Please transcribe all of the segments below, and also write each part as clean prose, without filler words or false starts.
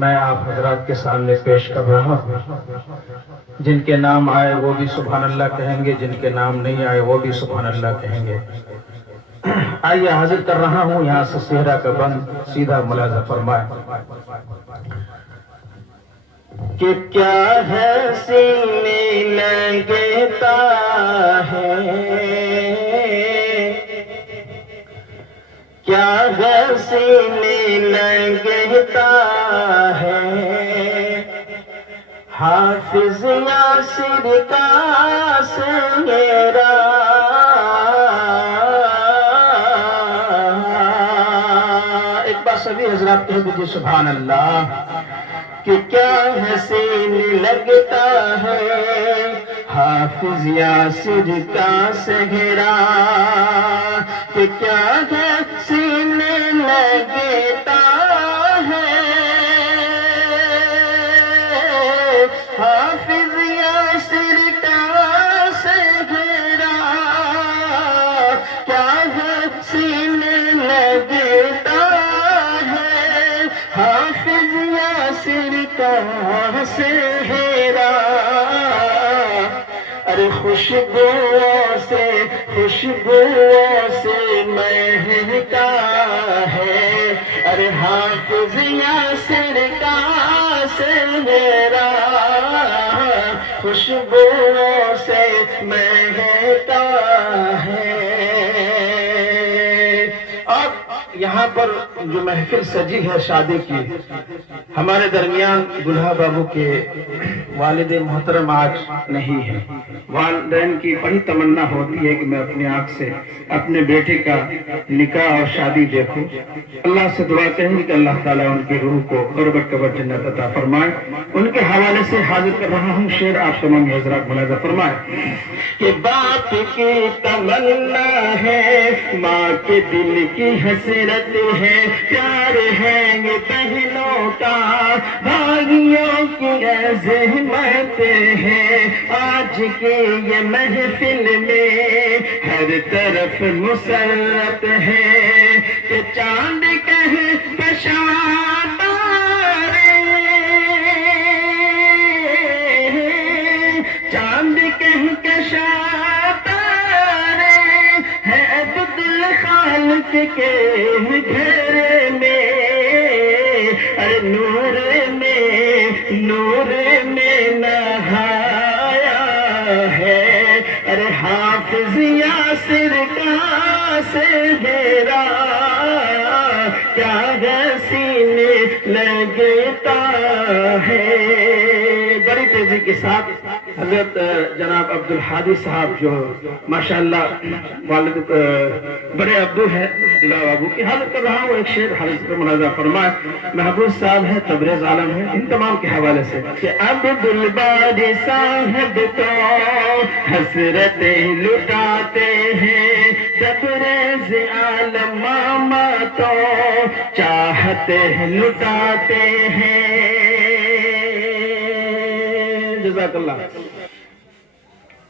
میں آپ حضرات کے سامنے پیش کر رہا ہوں۔ جن کے نام آئے وہ بھی سبحان اللہ کہیں گے، جن کے نام نہیں آئے وہ بھی سبحان اللہ کہیں گے۔ آئیے حاضر کر رہا ہوں یہاں سے صحرا کا بند، سیدھا ملاحظہ فرمائے کہ کیا ہے سینے لگتا ہے، کیا ہے سینے لگتا ہے، حافظ یاسر کا سہرا، ایک بار سبھی حضرات کہہ دیجیے سبحان اللہ، کہ کیا حسین لگتا ہے حافظ یاسر کا سہرا، کہ کیا حسین لگتا ہے حافظ یاسر کا سہرا، کیا حسین لگتا ہے حافظ یاسر کا سہرا، ارے خوشبوؤں سے مہکا ہے، ارے حافظ یاسر کا سہرا، خوشبوؤں سے مہکا ہے۔ اب یہاں پر جو محفل سجی ہے شادی کی، ہمارے درمیان دلہا بابو کے والد محترم آج نہیں ہے۔ والدین کی بڑی تمنا ہوتی ہے کہ میں اپنی آنکھ سے اپنے بیٹے کا نکاح اور شادی دیکھوں۔ اللہ سے دعا کریں کہ اللہ تعالیٰ ان کی روح کو قرب قبر جنت عطا فرمائے۔ ان کے حوالے سے حاضر کر رہا ہوں شعر، آپ تمام حضرات ملاحظہ فرمائے کہ باپ کی تمنا ہے، ماں کے دل کی حسرت ہے، پیار ہے یہ بہنوں کا، بھائیوں کی زحمت ہے، آج کی یہ محفل میں ہر طرف مسرت ہے، کہ چاند کہیں کشاں تارے، چاند کہیں کشاں تارے، ہے دل خالق کے گھر میں، ارے نور میں نہایا ہے، ارے حافظ یاسر کا سہرا، کیا حسین لگتا ہے۔ بڑی تیزی کے ساتھ حضرت جناب عبدالحادی صاحب جو ماشاءاللہ والد بڑے ابو ہے دلہا بابو کی، حاضر کر رہا ہوں ایک شعر، حضرت پر ملاحظہ فرمائے۔ محبوب صاحب ہے، تبریز عالم ہے، ان تمام کے حوالے سے کہ عبدالباری صاحب تو حسرتیں لٹاتے ہیں، تبریز عالم ماما تو چاہتے لٹاتے ہیں۔ جزاک اللہ۔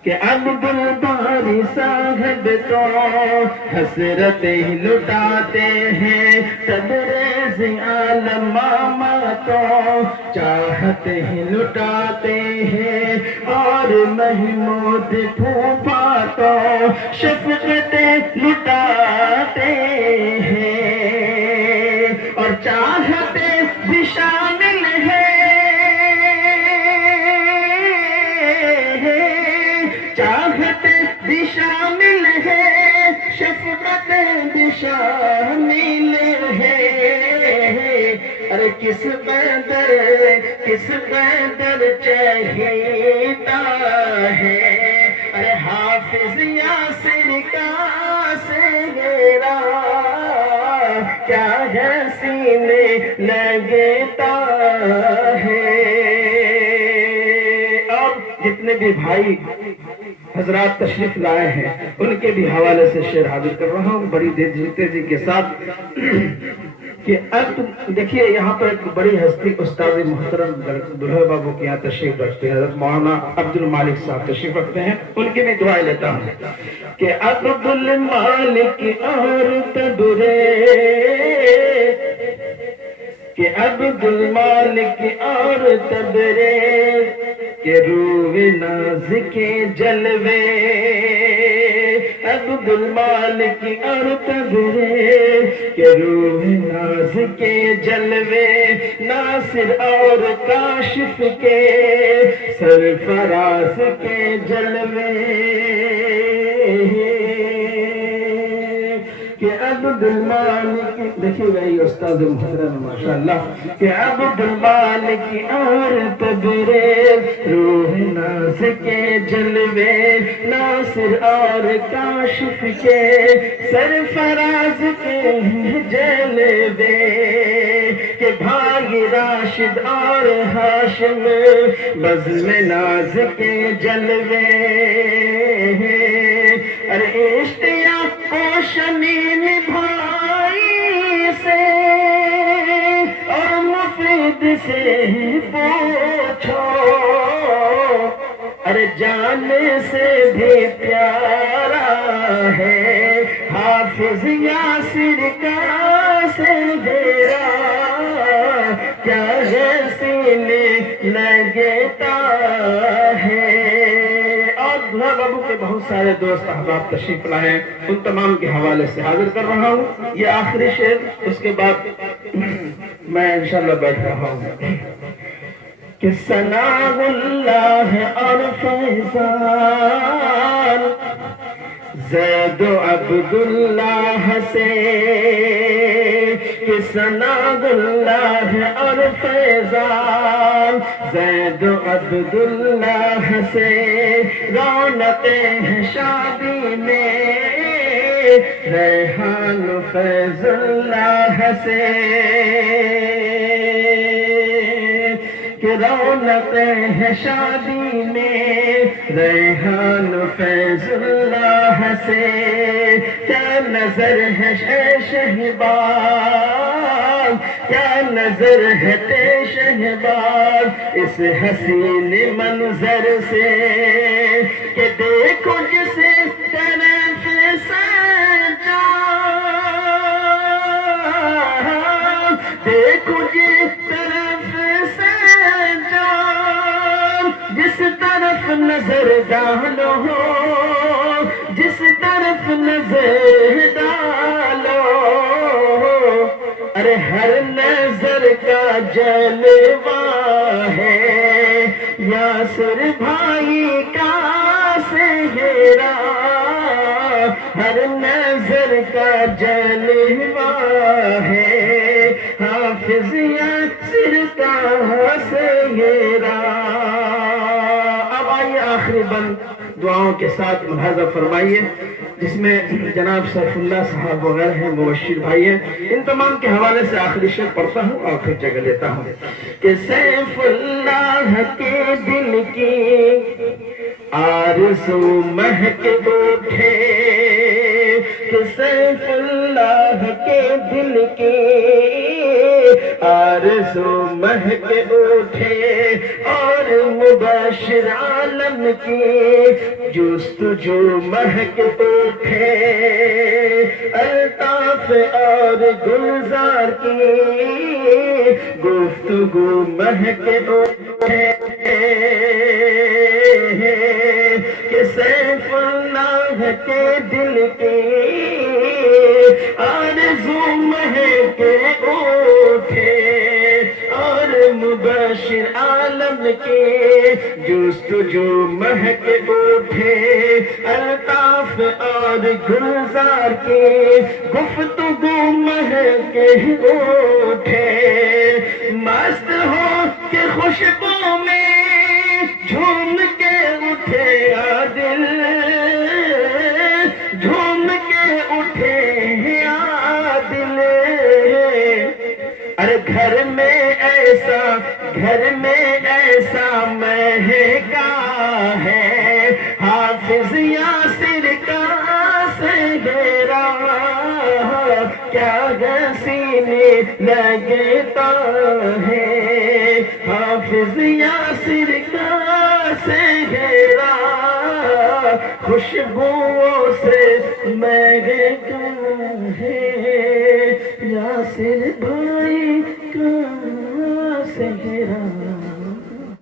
کہ عبدالباری صاحب تو حسرتیں لٹاتے ہیں، تبریز عالم ماما تو چاہتے لٹاتے ہیں، اور محمود پھوپھا تو شفقتیں لٹاتے ہیں، اور چاہتے بھی شامل ہے، چاہت بھی شامل ہے، شفقت بھی شامل ہے، ارے کس قدر چہیتا ہے، ارے حافظ یاسر کا سہرا، کیا حسین لگتا ہے۔ اور جتنے بھی بھائی حضرات تشریف لائے ہیں ان کے بھی حوالے سے شعر حاضر کر رہا ہوں بڑی تیزی کے ساتھ، کہ اب دیکھیے یہاں پر ایک بڑی ہستی استاد محترم دلہا بابو کے یہاں تشریف رکھتے ہیں، حضرت مولانا عبد المالک صاحب تشریف رکھتے ہیں، ان کی بھی دعائیں لیتا ہوں کہ عبد المالک اور تبرے کہ عبد المالک اور تبریز کے روح ناز کے جلوے، عبد المالک اور تبریز کے روح ناز کے جلوے، ناصر اور کاشف کے سرفراز کے جلوے، کہ عبد المالک، دیکھیے گا یہ استاد محترم ماشاءاللہ، کہ عبد المالک اور تبریز روح ناز کے جلوے، ناصر اور کاشف کے سرفراز کے جلوے، کہ بھائی راشد اور ہاشم بزم ناز کے جلوے، ارے اشتیاق کو شمیم بھائی سے اور مفید سے پوچھو، ارے جان سے بھی پیارا ہے حافظ یاسر کا سہرا، کیا ہے سینے لگتا ہے۔ اور دلہا بابو کے بہت سارے دوست احباب تشریف لائے ہیں، ان تمام کے حوالے سے حاضر کر رہا ہوں یہ آخری شعر، اس کے بعد میں انشاءاللہ بیٹھ رہا ہوں کہ ثناء اللہ اور فیضان زید و عبداللہ سے، کہ ثناء اللہ اور فیضان زید و عبداللہ سے، رونقیں ہیں شادی میں ریحان و فیض اللہ سے، کہ رونقیں ہیں شادی میں ریحان و فیض اللہ سے، کیا نظر ہے شہباز، کیا نظر ہے شہباز اس حسین منظر سے، کہ دیکھو جس طرف سجاد، دیکھو جس طرف سجاد، جس طرف نظر ڈالو جس طرف نظر ڈالو، ارے ہر نظر کا جلوہ ہے یاسر بھائی کا سہرا، ہر نظر کا جلوہ ہے حافظ یاسر کا سہرا۔ اب آئیے آخری بند دعاؤں کے ساتھ ملاحظہ فرمائیے، جس میں جناب سیف اللہ صاحب وغیرہ ہیں، مبشر بھائی ہیں، ان تمام کے حوالے سے آخری شعر پڑھتا ہوں اور پھر جگہ لیتا ہوں کہ سیف اللہ کے دل کی آرزو مہک اٹھے، کہ سیف اللہ کے دل کی آرزو مہک اٹھے، اور مبشر عالم کی جستجو مہک اٹھے، الطاف اور گلزار کی گفتگو مہک اٹھے، کہ سیف اللہ کے دل کی آرزو مہک اٹھے، اور مبشر عالم کے جستجو مہک اٹھے، الطاف اور گلزار کے گفتگو مہک اٹھے، مست ہو کے خوشبو میں جھوم کے اٹھے دل، جھوم کے اٹھے دل، ارے گھر میں ایسا مہکا ہے حافظ یاسر کا سہرا، کیا سینے لگتا ہے حافظ یاسر کا سہرا، خوشبوؤں سے مہکا ہے یاسر بھائی کا صحرا